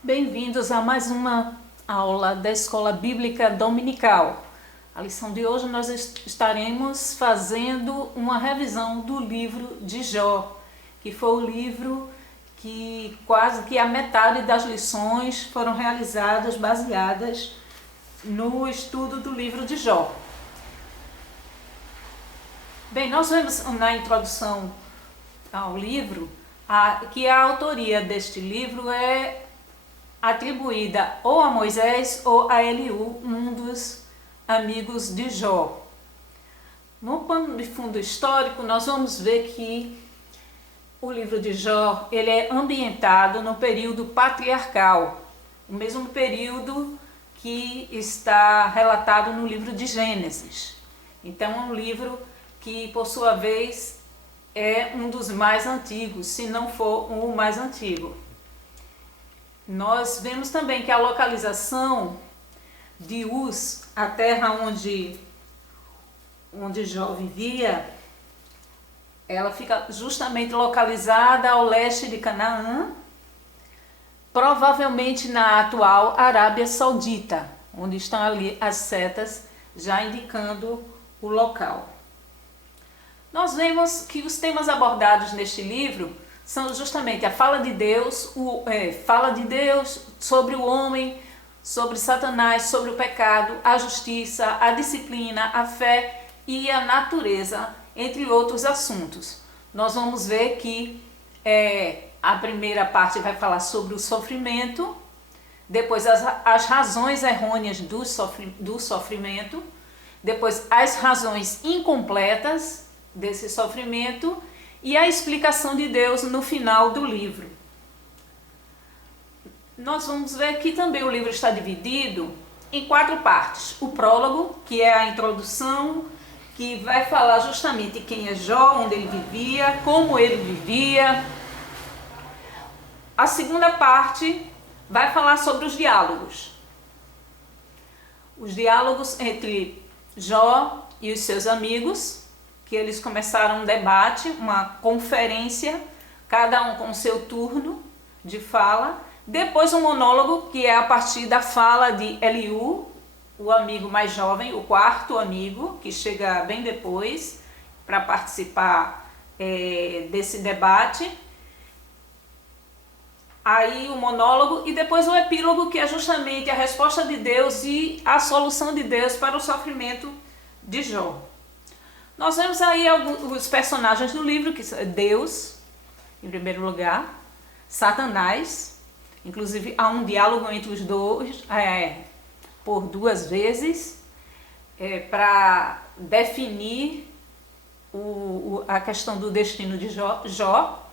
Bem-vindos a mais uma aula da Escola Bíblica Dominical. A lição de hoje nós estaremos fazendo uma revisão do livro de Jó, que foi o livro que quase que a metade das lições foram realizadas baseadas no estudo do livro de Jó. Bem, nós vemos na introdução ao livro que a autoria deste livro é atribuída ou a Moisés ou a Eliú, um dos amigos de Jó. No pano de fundo histórico, nós vamos ver que o livro de Jó ele é ambientado no período patriarcal, o mesmo período que está relatado no livro de Gênesis. Então é um livro que, por sua vez, é um dos mais antigos, se não for o mais antigo. Nós vemos também que a localização de Uz, a terra onde Jó vivia, ela fica justamente localizada ao leste de Canaã, provavelmente na atual Arábia Saudita, onde estão ali as setas já indicando o local. Nós vemos que os temas abordados neste livro são justamente a fala de Deus, fala de Deus sobre o homem, sobre Satanás, sobre o pecado, a justiça, a disciplina, a fé e a natureza, entre outros assuntos. Nós vamos ver que a primeira parte vai falar sobre o sofrimento, depois as razões errôneas do sofrimento, depois as razões incompletas desse sofrimento e a explicação de Deus no final do livro. Nós vamos ver que também o livro está dividido em 4 partes. O prólogo, que é a introdução, que vai falar justamente quem é Jó, onde ele vivia, como ele vivia. A segunda parte vai falar sobre os diálogos. Os diálogos entre Jó e os seus amigos, que eles começaram um debate, uma conferência, cada um com seu turno de fala. Depois um monólogo, que é a partir da fala de Eliú, o amigo mais jovem, o quarto amigo, que chega bem depois para participar desse debate. Aí o monólogo e depois o epílogo, que é justamente a resposta de Deus e a solução de Deus para o sofrimento de Jó. Nós vemos aí os personagens do livro, que são Deus, em primeiro lugar, Satanás, inclusive há um diálogo entre os dois, por 2 vezes, para definir a questão do destino de Jó.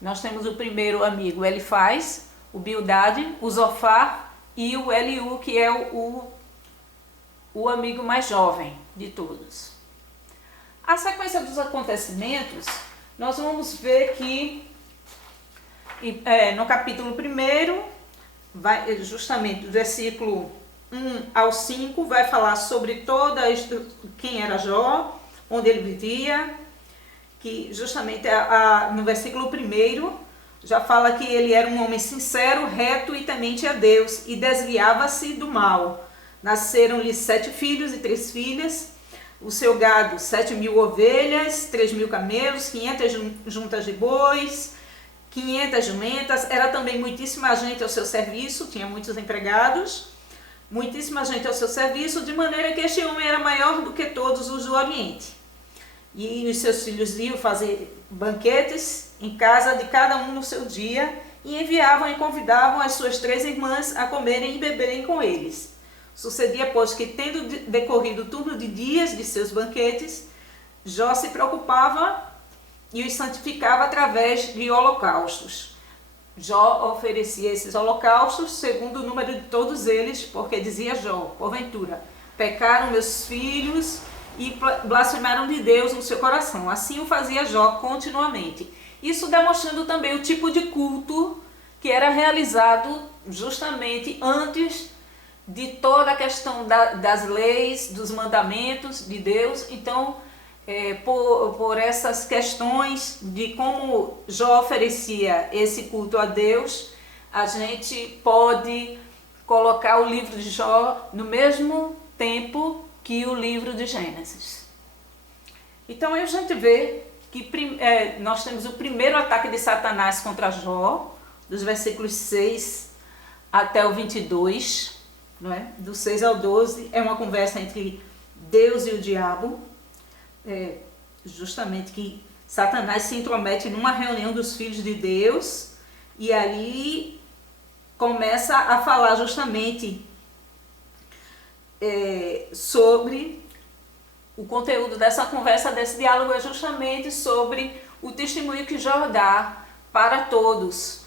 Nós temos o primeiro amigo, Elifaz, o Bildade, o Zofar e o Eliú, que é o amigo mais jovem de todos. A sequência dos acontecimentos, nós vamos ver que no capítulo 1, justamente do versículo 1 ao 5, vai falar sobre quem era Jó, onde ele vivia, que justamente no versículo 1 já fala que ele era um homem sincero, reto e temente a Deus, e desviava-se do mal. Nasceram-lhe 7 filhos e 3 filhas, o seu gado 7.000 ovelhas, 3.000 camelos, 500 juntas de bois, 500 jumentas. Era também muitíssima gente ao seu serviço, tinha muitos empregados, muitíssima gente ao seu serviço, de maneira que este homem era maior do que todos os do Oriente. E os seus filhos iam fazer banquetes em casa de cada um no seu dia, e enviavam e convidavam as suas 3 irmãs a comerem e beberem com eles. Sucedia, pois, que, tendo decorrido o turno de dias de seus banquetes, Jó se preocupava e os santificava através de holocaustos. Jó oferecia esses holocaustos segundo o número de todos eles, porque dizia Jó: porventura, pecaram meus filhos e blasfemaram de Deus no seu coração. Assim o fazia Jó continuamente. Isso demonstrando também o tipo de culto que era realizado justamente antes de toda a questão das leis, dos mandamentos de Deus. Então, por essas questões de como Jó oferecia esse culto a Deus, a gente pode colocar o livro de Jó no mesmo tempo que o livro de Gênesis. Então aí a gente vê que nós temos o primeiro ataque de Satanás contra Jó, dos versículos 6 até o 22, não é? Do 6 ao 12, é uma conversa entre Deus e o diabo, justamente que Satanás se intromete numa reunião dos filhos de Deus, e ali começa a falar justamente sobre o conteúdo dessa conversa, desse diálogo, é justamente sobre o testemunho que Jó dá para todos.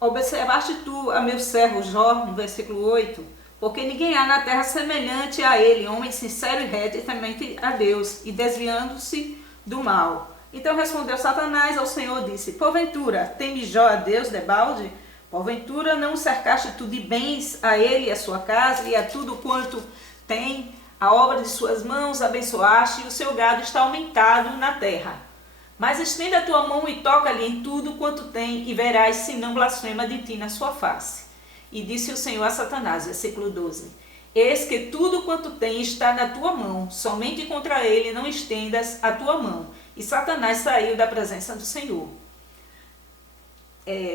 Observaste tu a meu servo Jó, no versículo 8, porque ninguém há na terra semelhante a ele, homem sincero e reto e temente a Deus, e desviando-se do mal. Então respondeu Satanás ao Senhor, disse, porventura, teme Jó a Deus debalde? Porventura não cercaste tu de bens a ele e a sua casa, e a tudo quanto tem, a obra de suas mãos abençoaste, e o seu gado está aumentado na terra. Mas estenda a tua mão e toca-lhe em tudo quanto tem, e verás se não blasfema de ti na sua face. E disse o Senhor a Satanás, versículo 12, eis que tudo quanto tem está na tua mão, somente contra ele não estendas a tua mão. E Satanás saiu da presença do Senhor.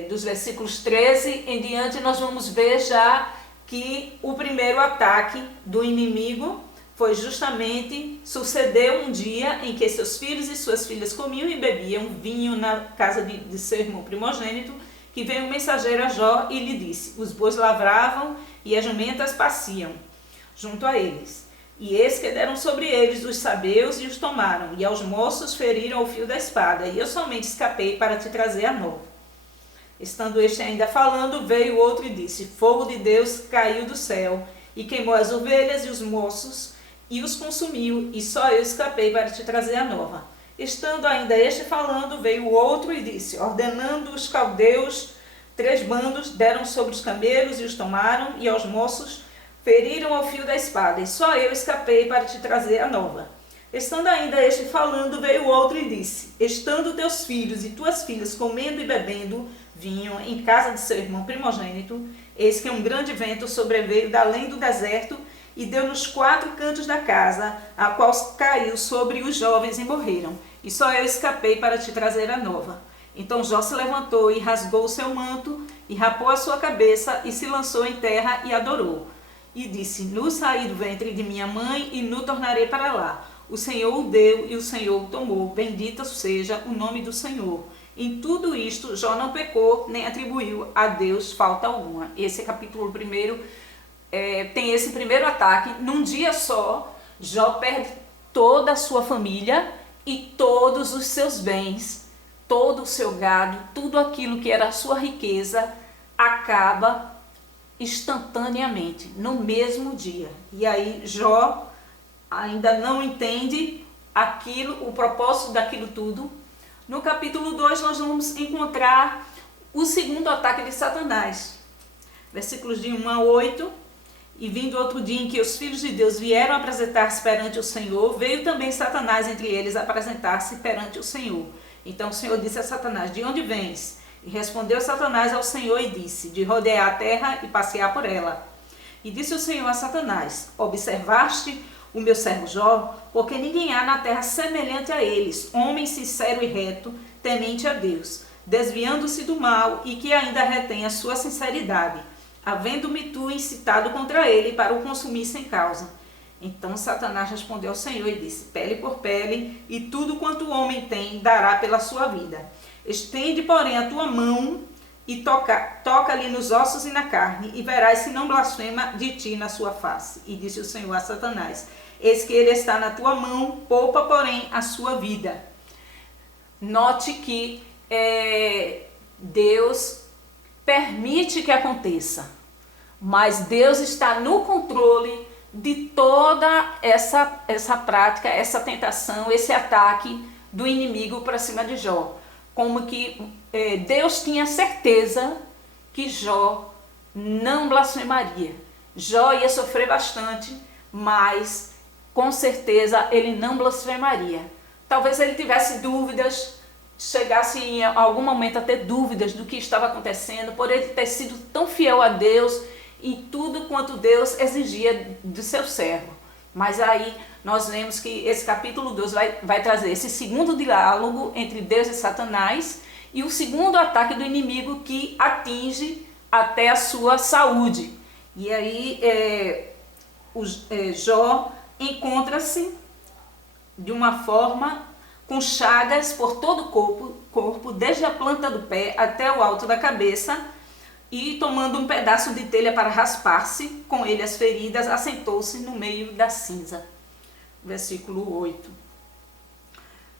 Dos versículos 13 em diante, nós vamos ver já que o primeiro ataque do inimigo foi justamente, sucedeu um dia em que seus filhos e suas filhas comiam e bebiam vinho na casa de seu irmão primogênito, que veio um mensageiro a Jó e lhe disse, os bois lavravam e as jumentas paciam junto a eles. E eis que deram sobre eles os sabeus e os tomaram, e aos moços feriram o fio da espada, e eu somente escapei para te trazer a nova. Estando este ainda falando, veio outro e disse, fogo de Deus caiu do céu, e queimou as ovelhas e os moços, e os consumiu, e só eu escapei para te trazer a nova. Estando ainda este falando, veio o outro e disse, ordenando os caldeus, 3 bandos deram sobre os camelos e os tomaram, e aos moços feriram ao fio da espada, e só eu escapei para te trazer a nova. Estando ainda este falando, veio o outro e disse, estando teus filhos e tuas filhas comendo e bebendo vinho em casa de seu irmão primogênito, eis que um grande vento sobreveio da além do deserto, e deu nos 4 cantos da casa, a qual caiu sobre os jovens e morreram. E só eu escapei para te trazer a nova. Então Jó se levantou e rasgou o seu manto, e rapou a sua cabeça, e se lançou em terra e adorou. E disse, nu saí do ventre de minha mãe, e nu tornarei para lá. O Senhor o deu, e o Senhor o tomou. Bendito seja o nome do Senhor. Em tudo isto, Jó não pecou, nem atribuiu a Deus falta alguma. Esse é capítulo 1. Tem esse primeiro ataque. Num dia só, Jó perde toda a sua família e todos os seus bens, todo o seu gado, tudo aquilo que era a sua riqueza, acaba instantaneamente, no mesmo dia. E aí Jó ainda não entende aquilo, o propósito daquilo tudo. No capítulo 2 nós vamos encontrar o segundo ataque de Satanás. Versículos de 1 a 8. E vindo outro dia em que os filhos de Deus vieram apresentar-se perante o Senhor, veio também Satanás entre eles apresentar-se perante o Senhor. Então o Senhor disse a Satanás, de onde vens? E respondeu Satanás ao Senhor e disse, de rodear a terra e passear por ela. E disse o Senhor a Satanás, observaste o meu servo Jó? Porque ninguém há na terra semelhante a eles, homem sincero e reto, temente a Deus, desviando-se do mal e que ainda retém a sua sinceridade, havendo-me tu incitado contra ele para o consumir sem causa. Então Satanás respondeu ao Senhor e disse, pele por pele, e tudo quanto o homem tem dará pela sua vida. Estende, porém, a tua mão e toca-lhe nos ossos e na carne, e verás se não blasfema de ti na sua face. E disse o Senhor a Satanás, eis que ele está na tua mão, poupa, porém, a sua vida. Note que Deus permite que aconteça, mas Deus está no controle de toda essa prática, essa tentação, esse ataque do inimigo para cima de Jó. Como que Deus tinha certeza que Jó não blasfemaria. Jó ia sofrer bastante, mas com certeza ele não blasfemaria. Talvez ele tivesse dúvidas, chegasse em algum momento a ter dúvidas do que estava acontecendo, por ele ter sido tão fiel a Deus e tudo quanto Deus exigia do seu servo. Mas aí nós vemos que esse capítulo 2 vai trazer esse segundo diálogo entre Deus e Satanás e o segundo ataque do inimigo que atinge até a sua saúde. E aí Jó encontra-se de uma forma com chagas por todo o corpo, desde a planta do pé até o alto da cabeça, e tomando um pedaço de telha para raspar-se com ele as feridas, assentou-se no meio da cinza. Versículo 8.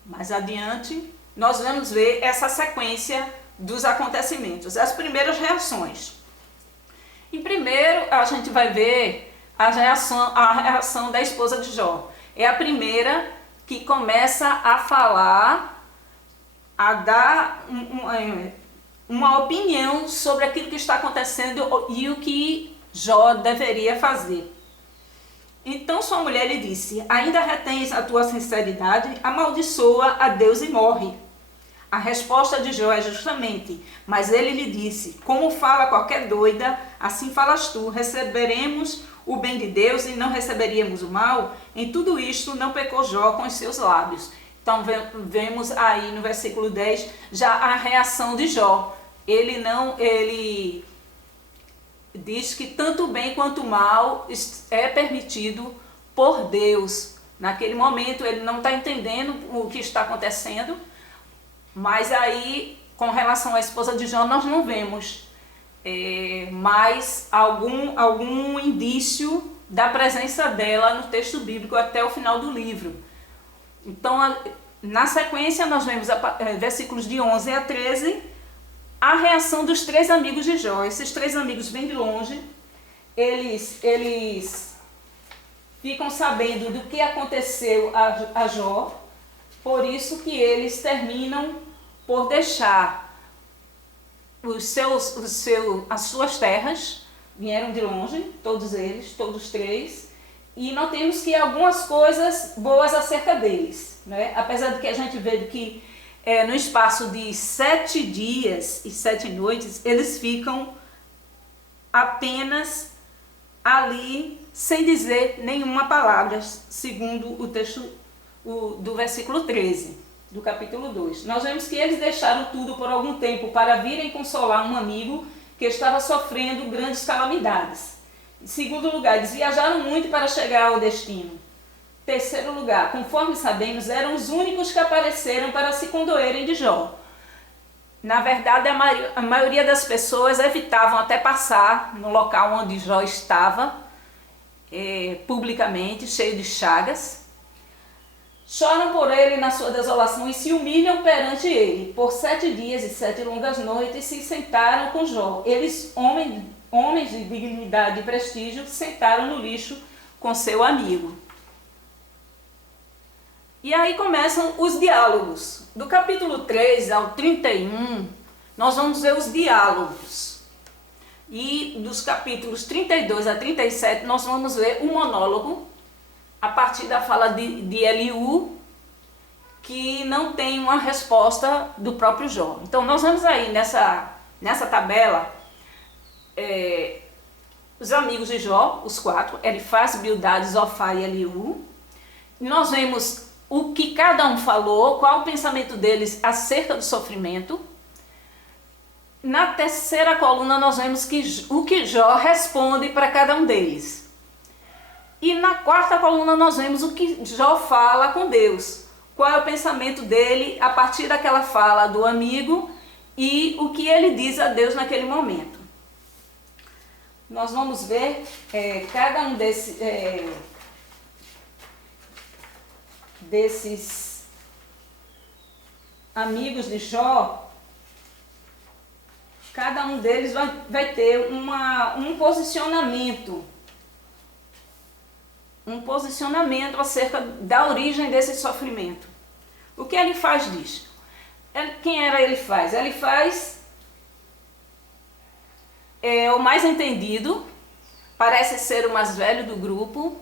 Mais adiante, nós vamos ver essa sequência dos acontecimentos, as primeiras reações. Em primeiro, a gente vai ver a reação da esposa de Jó. É a primeira que começa a falar, a dar uma opinião sobre aquilo que está acontecendo e o que Jó deveria fazer. Então sua mulher lhe disse: ainda retens a tua sinceridade? Amaldiçoa a Deus e morre. A resposta de Jó é justamente: mas ele lhe disse: como fala qualquer doida, assim falas tu, receberemos o bem de Deus e não receberíamos o mal? Em tudo isto não pecou Jó com os seus lábios. Então vemos aí no versículo 10 já a reação de Jó. Ele diz que tanto o bem quanto o mal é permitido por Deus. Naquele momento ele não está entendendo o que está acontecendo, mas aí com relação à esposa de Jó nós não vemos mais algum indício da presença dela no texto bíblico até o final do livro. Então, na sequência, nós vemos versículos de 11 a 13, a reação dos três amigos de Jó. Esses três amigos vêm de longe, eles ficam sabendo do que aconteceu a Jó, por isso que eles terminam por deixar as suas terras, vieram de longe, todos eles, todos três, e notemos que algumas coisas boas acerca deles, né? Apesar de que a gente vê que no espaço de 7 dias e 7 noites, eles ficam apenas ali, sem dizer nenhuma palavra, segundo o texto do versículo 13. Do capítulo 2. Nós vemos que eles deixaram tudo por algum tempo para virem consolar um amigo que estava sofrendo grandes calamidades. Em segundo lugar, eles viajaram muito para chegar ao destino. Terceiro lugar, conforme sabemos, eram os únicos que apareceram para se condoerem de Jó. Na verdade, a maioria das pessoas evitavam até passar no local onde Jó estava, publicamente, cheio de chagas. Choram por ele na sua desolação e se humilham perante ele. Por 7 dias e 7 longas noites se sentaram com Jó. Eles, homens de dignidade e prestígio, sentaram no lixo com seu amigo. E aí começam os diálogos. Do capítulo 3 ao 31, nós vamos ver os diálogos. E dos capítulos 32 a 37, nós vamos ver o monólogo, a partir da fala de Eliú, que não tem uma resposta do próprio Jó. Então nós vemos aí nessa tabela os amigos de Jó, os 4, Elifaz, Bildade, Zofar e Eliú. Nós vemos o que cada um falou, qual o pensamento deles acerca do sofrimento. Na terceira coluna nós vemos o que Jó responde para cada um deles. E na quarta coluna nós vemos o que Jó fala com Deus. Qual é o pensamento dele a partir daquela fala do amigo e o que ele diz a Deus naquele momento. Nós vamos ver cada um desses amigos de Jó. Cada um deles vai ter um posicionamento. Um posicionamento acerca da origem desse sofrimento. O que Elifaz diz? Quem era Elifaz? Elifaz é o mais entendido, parece ser o mais velho do grupo.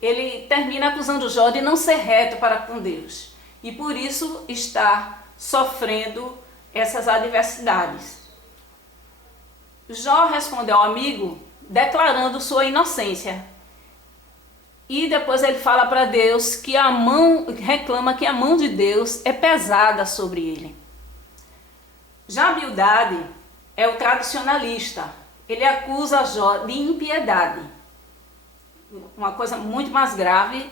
Ele termina acusando Jó de não ser reto para com Deus e por isso estar sofrendo essas adversidades. Jó respondeu ao amigo declarando sua inocência. E depois ele fala para Deus que reclama que a mão de Deus é pesada sobre ele. Já Bildade é o tradicionalista. Ele acusa Jó de impiedade. Uma coisa muito mais grave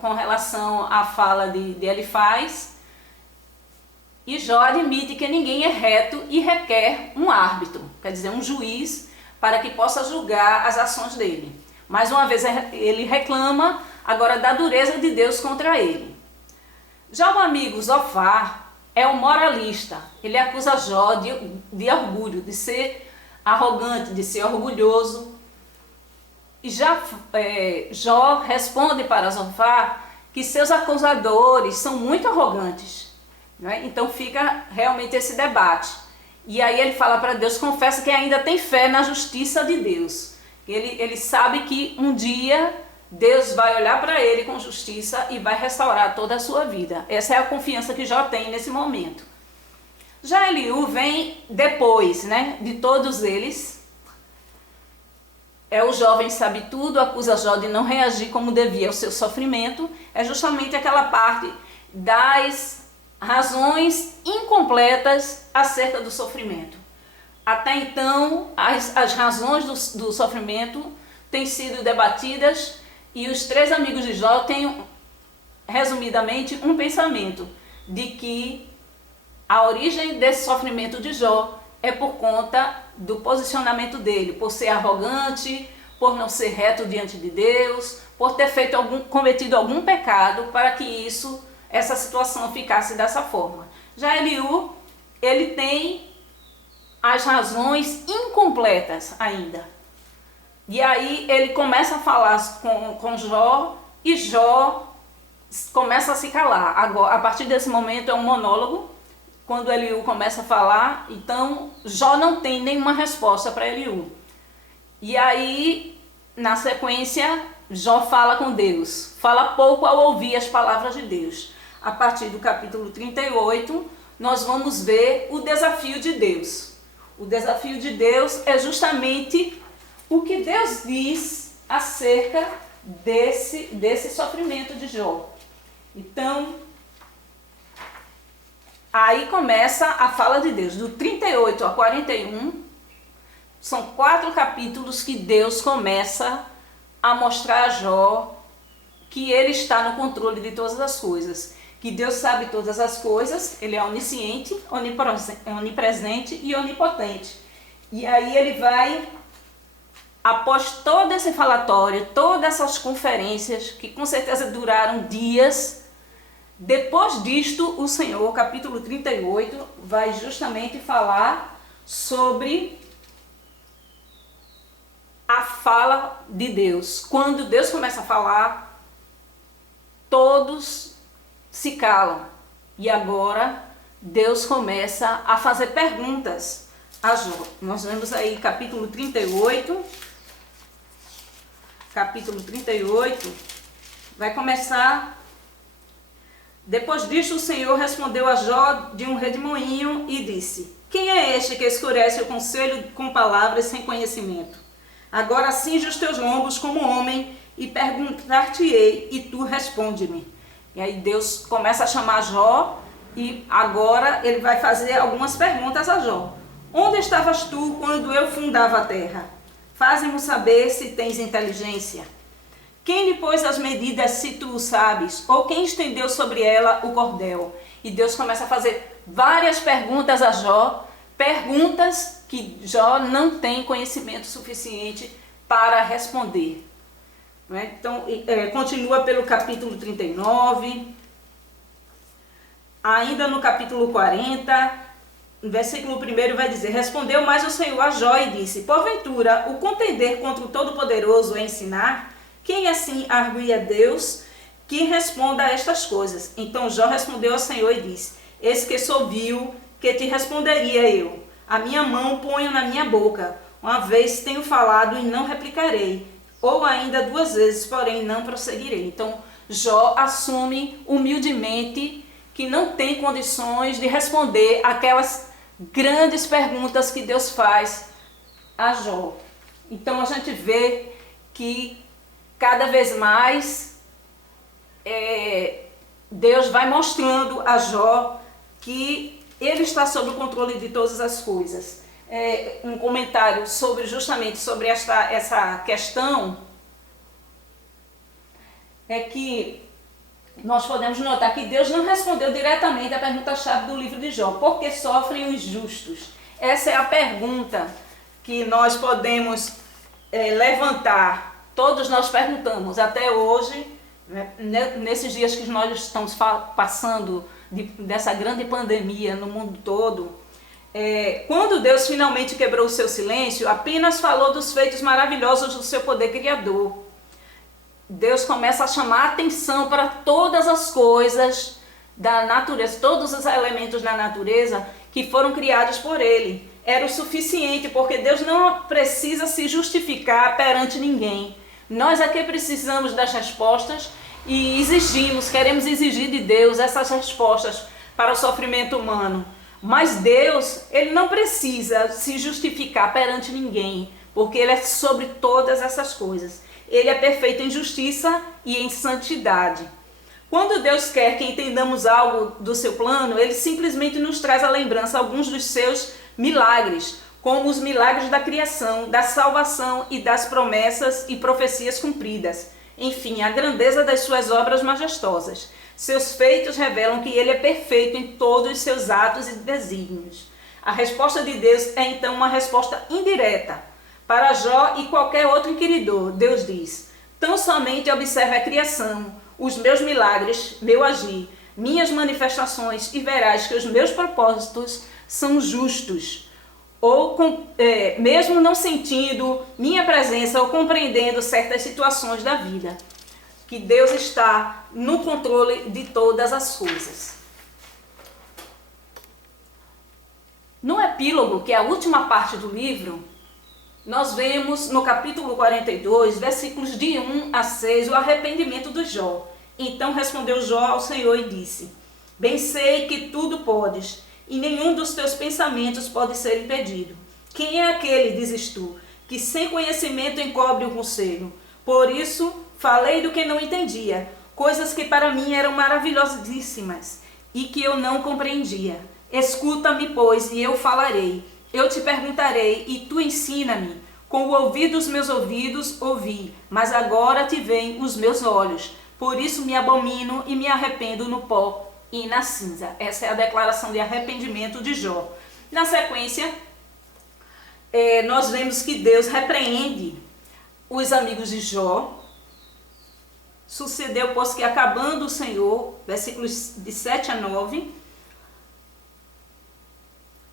com relação à fala de Elifaz. E Jó admite que ninguém é reto e requer um árbitro, quer dizer, um juiz, para que possa julgar as ações dele. Mais uma vez ele reclama agora da dureza de Deus contra ele. Já o amigo Zofar é o moralista. Ele acusa Jó de orgulho, de ser arrogante, de ser orgulhoso. E já Jó responde para Zofar que seus acusadores são muito arrogantes. Né? Então fica realmente esse debate. E aí ele fala para Deus, confessa que ainda tem fé na justiça de Deus. Ele sabe que um dia Deus vai olhar para ele com justiça e vai restaurar toda a sua vida. Essa é a confiança que Jó tem nesse momento. Já Eliú vem depois, né, de todos eles. É o jovem sabe tudo, acusa Jó de não reagir como devia ao seu sofrimento. É justamente aquela parte das razões incompletas acerca do sofrimento. Até então, as razões do sofrimento têm sido debatidas e os três amigos de Jó têm, resumidamente, um pensamento de que a origem desse sofrimento de Jó é por conta do posicionamento dele, por ser arrogante, por não ser reto diante de Deus, por ter cometido algum pecado para que essa situação ficasse dessa forma. Já Eliú, ele tem as razões incompletas ainda. E aí ele começa a falar com Jó e Jó começa a se calar. Agora, a partir desse momento é um monólogo. Quando Eliú começa a falar, então Jó não tem nenhuma resposta para Eliú. E aí, na sequência, Jó fala com Deus. Fala pouco ao ouvir as palavras de Deus. A partir do capítulo 38, nós vamos ver o desafio de Deus. O desafio de Deus é justamente o que Deus diz acerca desse sofrimento de Jó. Então, aí começa a fala de Deus. Do 38 a 41, são 4 capítulos que Deus começa a mostrar a Jó que ele está no controle de todas as coisas. Que Deus sabe todas as coisas, ele é onisciente, onipresente e onipotente. E aí ele vai, após todo esse falatório, todas essas conferências, que com certeza duraram dias, depois disto o Senhor, capítulo 38, vai justamente falar sobre a fala de Deus. Quando Deus começa a falar, todos se calam. E agora Deus começa a fazer perguntas a Jó. Nós vemos aí capítulo 38. Capítulo 38 vai começar. Depois disto o Senhor respondeu a Jó de um redemoinho e disse: quem é este que escurece o conselho com palavras sem conhecimento? Agora cinge os teus lombos como homem e perguntar-te-ei e tu responde-me. E aí Deus começa a chamar Jó e agora ele vai fazer algumas perguntas a Jó. Onde estavas tu quando eu fundava a terra? Faze-me saber se tens inteligência. Quem lhe pôs as medidas se tu o sabes? Ou quem estendeu sobre ela o cordel? E Deus começa a fazer várias perguntas a Jó, perguntas que Jó não tem conhecimento suficiente para responder. Então, continua pelo capítulo 39, ainda no capítulo 40, no versículo 1 vai dizer: respondeu mais o Senhor a Jó e disse: porventura, o contender contra o Todo-Poderoso é ensinar? Quem assim arguia Deus que responda a estas coisas? Então Jó respondeu ao Senhor e disse: eis que sou vil, que te responderia eu. A minha mão ponho na minha boca. Uma vez tenho falado e não replicarei. Ou ainda 2 vezes, porém não prosseguirei. Então Jó assume humildemente que não tem condições de responder aquelas grandes perguntas que Deus faz a Jó. Então a gente vê que cada vez mais Deus vai mostrando a Jó que ele está sob o controle de todas as coisas. Um comentário justamente sobre essa questão é que nós podemos notar que Deus não respondeu diretamente à pergunta-chave do livro de Jó. Por que sofrem os justos? Essa é a pergunta que nós podemos levantar. Todos nós perguntamos até hoje, né, nesses dias que nós estamos passando dessa grande pandemia no mundo todo. Quando Deus finalmente quebrou o seu silêncio, apenas falou dos feitos maravilhosos do seu poder criador. Deus começa a chamar a atenção para todas as coisas da natureza, todos os elementos da natureza que foram criados por Ele. Era o suficiente, porque Deus não precisa se justificar perante ninguém. Nós aqui precisamos das respostas e queremos exigir de Deus essas respostas para o sofrimento humano. Mas Deus, Ele não precisa se justificar perante ninguém, porque Ele é sobre todas essas coisas. Ele é perfeito em justiça e em santidade. Quando Deus quer que entendamos algo do seu plano, Ele simplesmente nos traz à lembrança alguns dos seus milagres, como os milagres da criação, da salvação e das promessas e profecias cumpridas. Enfim, a grandeza das suas obras majestosas. Seus feitos revelam que Ele é perfeito em todos os seus atos e desígnios. A resposta de Deus é então uma resposta indireta. Para Jó e qualquer outro inquiridor, Deus diz: tão somente observe a criação, os meus milagres, meu agir, minhas manifestações, e verás que os meus propósitos são justos. Ou mesmo não sentindo minha presença ou compreendendo certas situações da vida, que Deus está no controle de todas as coisas. No epílogo, que é a última parte do livro, nós vemos no capítulo 42, versículos de 1 a 6, o arrependimento de Jó. Então respondeu Jó ao Senhor e disse: bem sei que tudo podes, e nenhum dos teus pensamentos pode ser impedido. Quem é aquele, dizes tu, que sem conhecimento encobre o conselho? Por isso falei do que não entendia, coisas que para mim eram maravilhosíssimas e que eu não compreendia. Escuta-me, pois, e eu falarei. Eu te perguntarei e tu ensina-me. Com o ouvido dos meus ouvidos ouvi, mas agora te veem os meus olhos. Por isso me abomino e me arrependo no pó e na cinza. Essa é a declaração de arrependimento de Jó. Na sequência, nós vemos que Deus repreende os amigos de Jó. Sucedeu, pois, que acabando o Senhor, versículos de 7 a 9,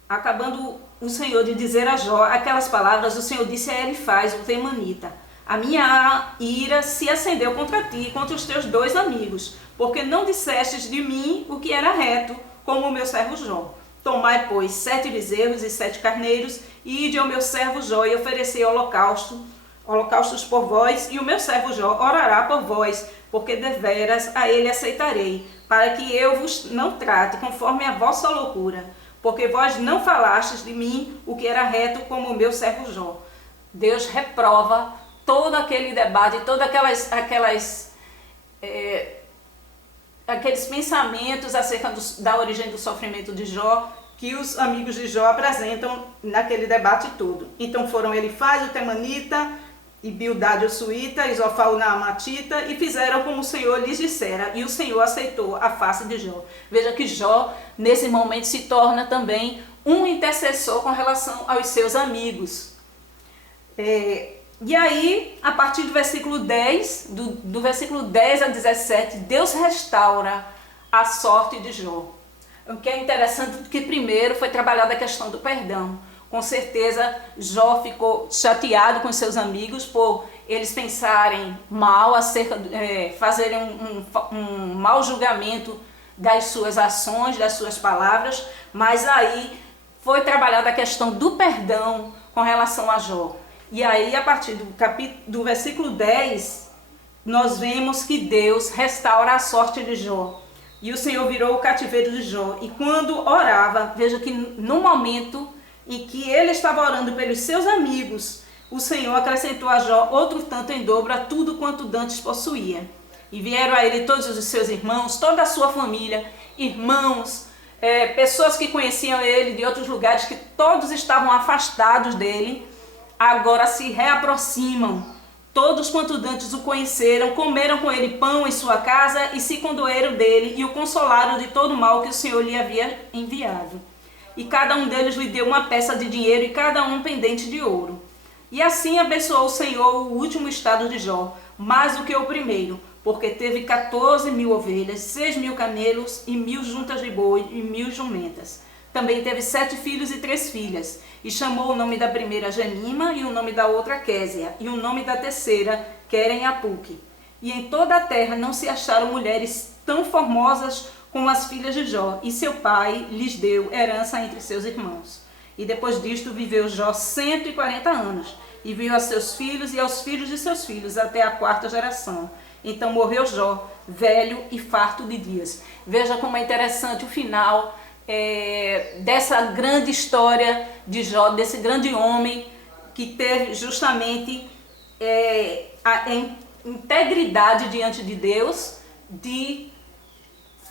acabando o Senhor de dizer a Jó aquelas palavras, o Senhor disse a Elifaz, o temanita: a minha ira se acendeu contra ti e contra os teus dois amigos, porque não dissestes de mim o que era reto, como o meu servo Jó. Tomai, pois, 7 bezerros e 7 carneiros, e ide ao meu servo Jó e oferecei holocaustos por vós, e o meu servo Jó orará por vós, porque deveras a ele aceitarei, para que eu vos não trate conforme a vossa loucura, porque vós não falastes de mim o que era reto, como o meu servo Jó. Deus reprova todo aquele debate, todos aqueles pensamentos acerca da origem do sofrimento de Jó, que os amigos de Jó apresentam naquele debate todo. Então foram Elifaz, o temanita, e Bildade, o suíta, e Zofar, o naamatita, e fizeram como o Senhor lhes dissera, e o Senhor aceitou a face de Jó. Veja que Jó, nesse momento, se torna também um intercessor com relação aos seus amigos. E aí, a partir do versículo 10, do versículo 10 a 17, Deus restaura a sorte de Jó. O que é interessante é que primeiro foi trabalhada a questão do perdão. Com certeza, Jó ficou chateado com seus amigos por eles pensarem mal, fazerem um mau julgamento das suas ações, das suas palavras, mas aí foi trabalhada a questão do perdão com relação a Jó. E aí, a partir do versículo 10, nós vemos que Deus restaura a sorte de Jó. E o Senhor virou o cativeiro de Jó. E quando orava, veja que no momento em que ele estava orando pelos seus amigos, o Senhor acrescentou a Jó outro tanto em dobro a tudo quanto dantes possuía. E vieram a ele todos os seus irmãos, toda a sua família, irmãos, pessoas que conheciam ele de outros lugares, que todos estavam afastados dele, agora se reaproximam. Todos quanto dantes o conheceram, comeram com ele pão em sua casa e se condoeram dele e o consolaram de todo o mal que o Senhor lhe havia enviado. E cada um deles lhe deu uma peça de dinheiro e cada um um pendente de ouro. E assim abençoou o Senhor o último estado de Jó, mais do que o primeiro, porque teve 14.000 ovelhas, 6.000 camelos e 1.000 juntas de boi e 1.000 jumentas. Também teve 7 filhos e 3 filhas, e chamou o nome da primeira Gemima, e o nome da outra Késia, e o nome da terceira Queren-Apuque. E em toda a terra não se acharam mulheres tão formosas como as filhas de Jó, e seu pai lhes deu herança entre seus irmãos. E depois disto viveu Jó 140 anos, e viu a seus filhos e aos filhos de seus filhos até a 4ª geração. Então morreu Jó, velho e farto de dias. Veja como é interessante o final dessa grande história de Jó, desse grande homem que teve justamente a integridade diante de Deus, de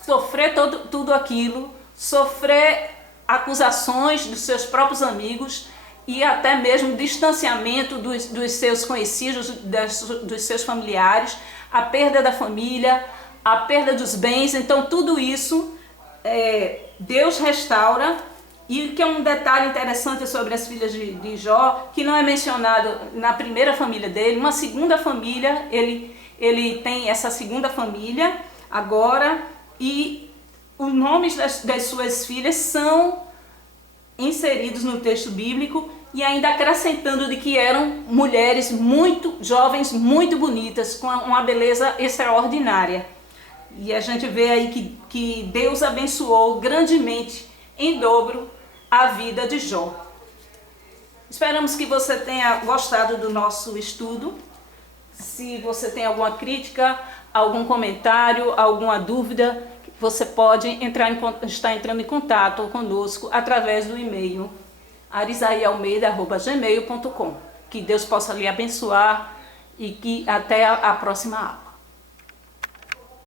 sofrer tudo aquilo, sofrer acusações dos seus próprios amigos e até mesmo distanciamento dos seus conhecidos, dos seus familiares, a perda da família, a perda dos bens. Então tudo isso Deus restaura. E que é um detalhe interessante sobre as filhas de Jó, que não é mencionado na primeira família dele, uma segunda família, ele tem essa segunda família agora, e os nomes das suas filhas são inseridos no texto bíblico, e ainda acrescentando de que eram mulheres muito jovens, muito bonitas, com uma beleza extraordinária. E a gente vê aí que Deus abençoou grandemente, em dobro, a vida de Jó. Esperamos que você tenha gostado do nosso estudo. Se você tem alguma crítica, algum comentário, alguma dúvida, você pode estar entrando em contato conosco através do e-mail arisaialmeida@gmail.com. Que Deus possa lhe abençoar e que até a próxima aula.